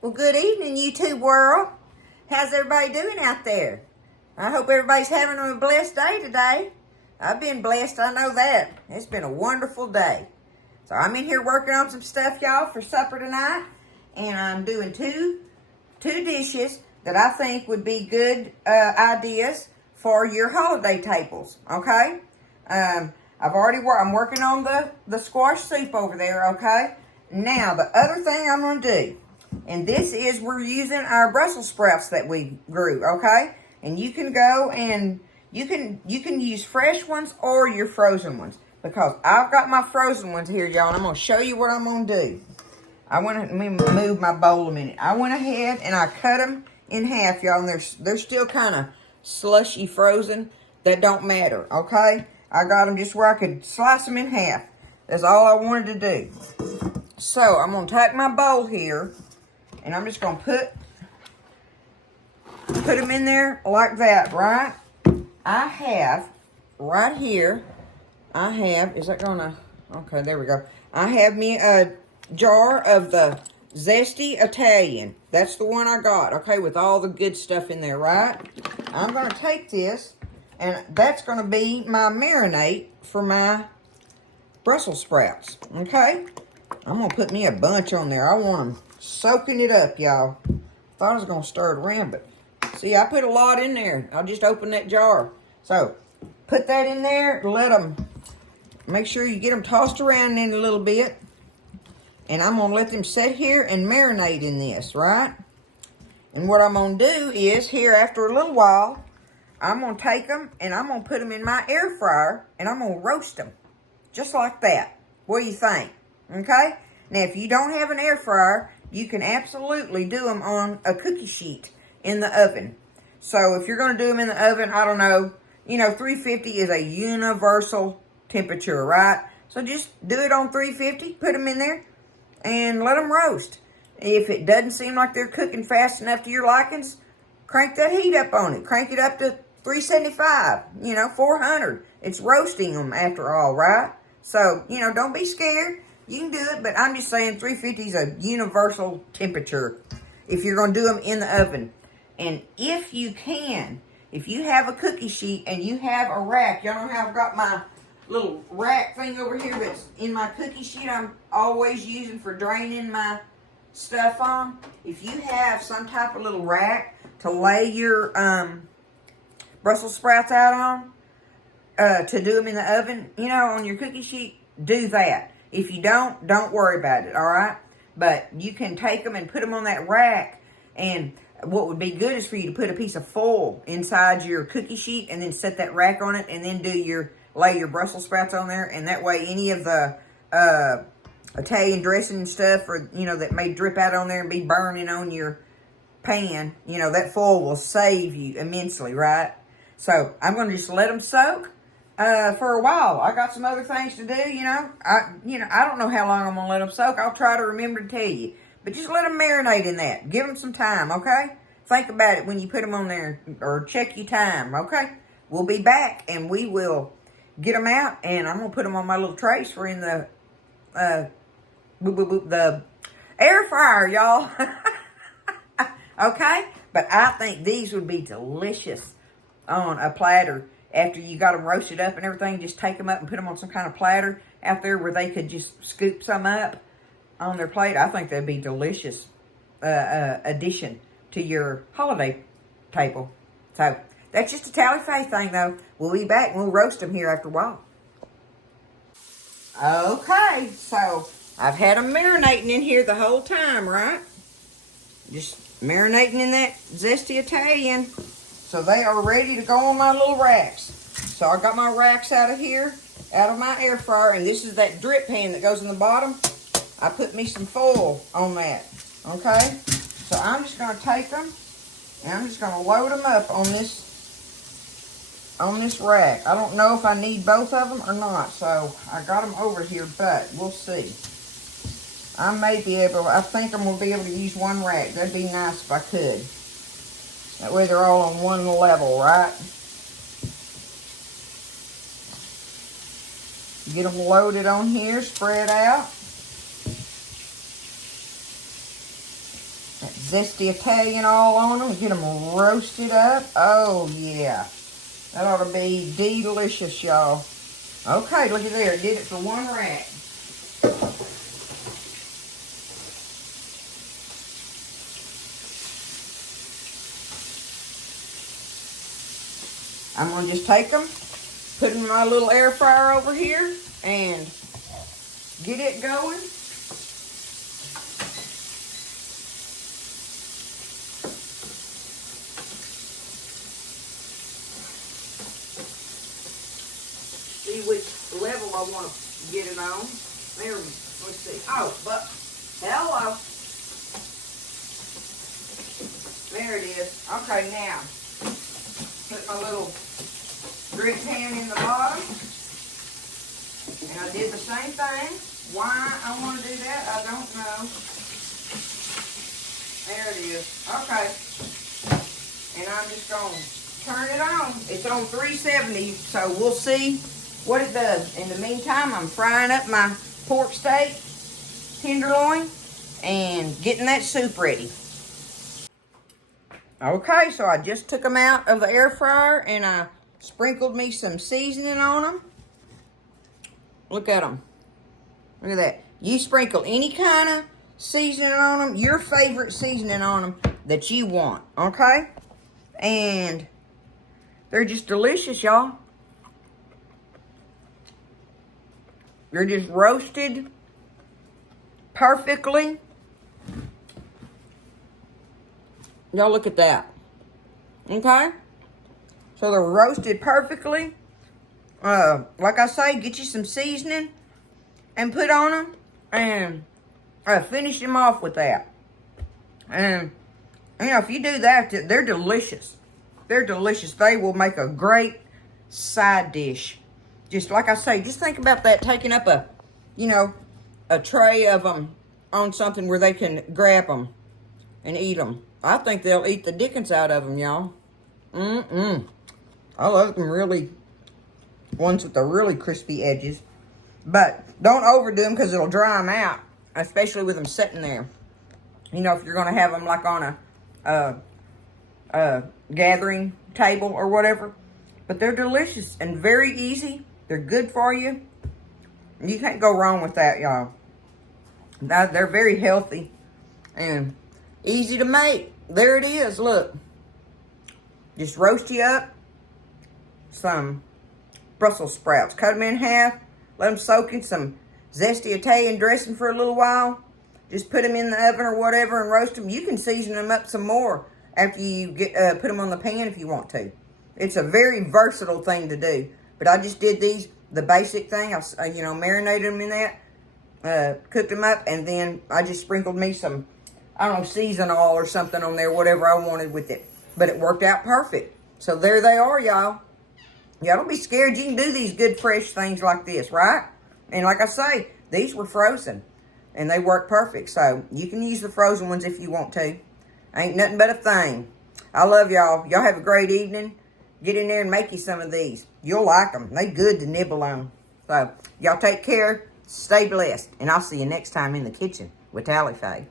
Well, good evening, YouTube world. How's everybody doing out there? I hope everybody's having a blessed day today. I've been blessed, I know that. It's been a wonderful day. So I'm in here working on some stuff, y'all, for supper tonight. And I'm doing two dishes that I think would be good ideas for your holiday tables, okay? I'm working on the squash soup over there, okay? Now, the other thing I'm going to do, and this is we're using our Brussels sprouts that we grew, okay? And you can go and you can use fresh ones or your frozen ones, because I've got my frozen ones here, y'all, and I'm going to show you what I'm going to do. Let me move my bowl a minute. I went ahead and I cut them in half, y'all, and they're still kind of slushy frozen. That don't matter, okay? I got them just where I could slice them in half. That's all I wanted to do. So I'm going to take my bowl here, and I'm just going to put them in there like that, right? I have, right here, is that going to, okay, there we go. I have me a jar of the Zesty Italian. That's the one I got, okay, with all the good stuff in there, right? I'm going to take this, and that's going to be my marinade for my Brussels sprouts, okay? I'm going to put me a bunch on there. I want them soaking it up, y'all. Thought I was going to stir it around, but see, I put a lot in there. I'll just open that jar. So, put that in there. Let them, make sure you get them tossed around in a little bit. And I'm going to let them sit here and marinate in this, right? And what I'm going to do is, here after a little while, I'm going to take them and I'm going to put them in my air fryer and I'm going to roast them. Just like that. What do you think? Okay? Now, if you don't have an air fryer, you can absolutely do them on a cookie sheet in the oven. So, if you're going to do them in the oven, I don't know, 350 is a universal temperature, right? So, just do it on 350, put them in there, and let them roast. If it doesn't seem like they're cooking fast enough to your likings, crank that heat up on it. Crank it up to 375, 400. It's roasting them after all, right? So, don't be scared. You can do it, but I'm just saying 350 is a universal temperature if you're going to do them in the oven. And if you have a cookie sheet and you have a rack, y'all know how I've got my little rack thing over here that's in my cookie sheet I'm always using for draining my stuff on. If you have some type of little rack to lay your Brussels sprouts out on, to do them in the oven, on your cookie sheet, do that. If you don't worry about it, all right? But you can take them and put them on that rack, and what would be good is for you to put a piece of foil inside your cookie sheet and then set that rack on it and then lay your Brussels sprouts on there, and that way any of the Italian dressing and stuff, or, that may drip out on there and be burning on your pan, that foil will save you immensely, right? So I'm going to just let them soak for a while. I got some other things to do, I don't know how long I'm going to let them soak. I'll try to remember to tell you. But just let them marinate in that. Give them some time, okay? Think about it when you put them on there, or check your time, okay? We'll be back, and we will get them out, and I'm going to put them on my little trays for in the the air fryer, y'all. Okay? But I think these would be delicious on a platter. After you got them roasted up and everything, just take them up and put them on some kind of platter out there where they could just scoop some up on their plate. I think that'd be delicious addition to your holiday table. So, that's just a tally faith thing, though. We'll be back and we'll roast them here after a while. Okay, so I've had them marinating in here the whole time, right? Just marinating in that Zesty Italian. So they are ready to go on my little racks. So I got my racks out of here, out of my air fryer, and this is that drip pan that goes in the bottom. I put me some foil on that, okay? So I'm just going to take them, and I'm just going to load them up on this rack. I don't know if I need both of them or not, so I got them over here, but we'll see. I think I'm going to be able to use one rack. That'd be nice if I could. That way they're all on one level, right? Get them loaded on here, spread out. That zesty Italian all on them. Get them roasted up. Oh, yeah. That ought to be delicious, y'all. Okay, look at there. Did it for one rack. I'm going to just take them, put them in my little air fryer over here, and get it going. See which level I want to get it on. There, let's see. Oh, but, hello. There it is. Okay, now, put my little grit pan in the bottom. And I did the same thing. Why I want to do that, I don't know. There it is. Okay. And I'm just going to turn it on. It's on 370, so we'll see what it does. In the meantime, I'm frying up my pork steak, tenderloin, and getting that soup ready. Okay, so I just took them out of the air fryer and I sprinkled me some seasoning on them. Look at them. Look at that. You sprinkle any kind of seasoning on them, your favorite seasoning on them that you want, okay? And they're just delicious, y'all. They're just roasted perfectly. Y'all look at that. Okay? So they're roasted perfectly. Like I say, get you some seasoning and put on them. And finish them off with that. And, you know, if you do that, they're delicious. They're delicious. They will make a great side dish. Just like I say, just think about that, taking up a tray of them on something where they can grab them and eat them. I think they'll eat the dickens out of them, y'all. I love them really, ones with the really crispy edges. But don't overdo them because it'll dry them out, especially with them sitting there. You know, if you're going to have them like on a gathering table or whatever. But they're delicious and very easy. They're good for you. You can't go wrong with that, y'all. They're very healthy and easy to make. There it is, look. Just roast you up some Brussels sprouts. Cut them in half. Let them soak in some zesty Italian dressing for a little while. Just put them in the oven or whatever and roast them. You can season them up some more after you put them on the pan if you want to. It's a very versatile thing to do. But I just did these, the basic thing. I marinated them in that, cooked them up, and then I just sprinkled me some, I don't know, season oil or something on there, whatever I wanted with it. But it worked out perfect. So there they are, y'all. Y'all don't be scared. You can do these good, fresh things like this, right? And like I say, these were frozen. And they work perfect. So you can use the frozen ones if you want to. Ain't nothing but a thing. I love y'all. Y'all have a great evening. Get in there and make you some of these. You'll like them. They good to nibble on. So y'all take care. Stay blessed. And I'll see you next time in the kitchen with Tally Faye.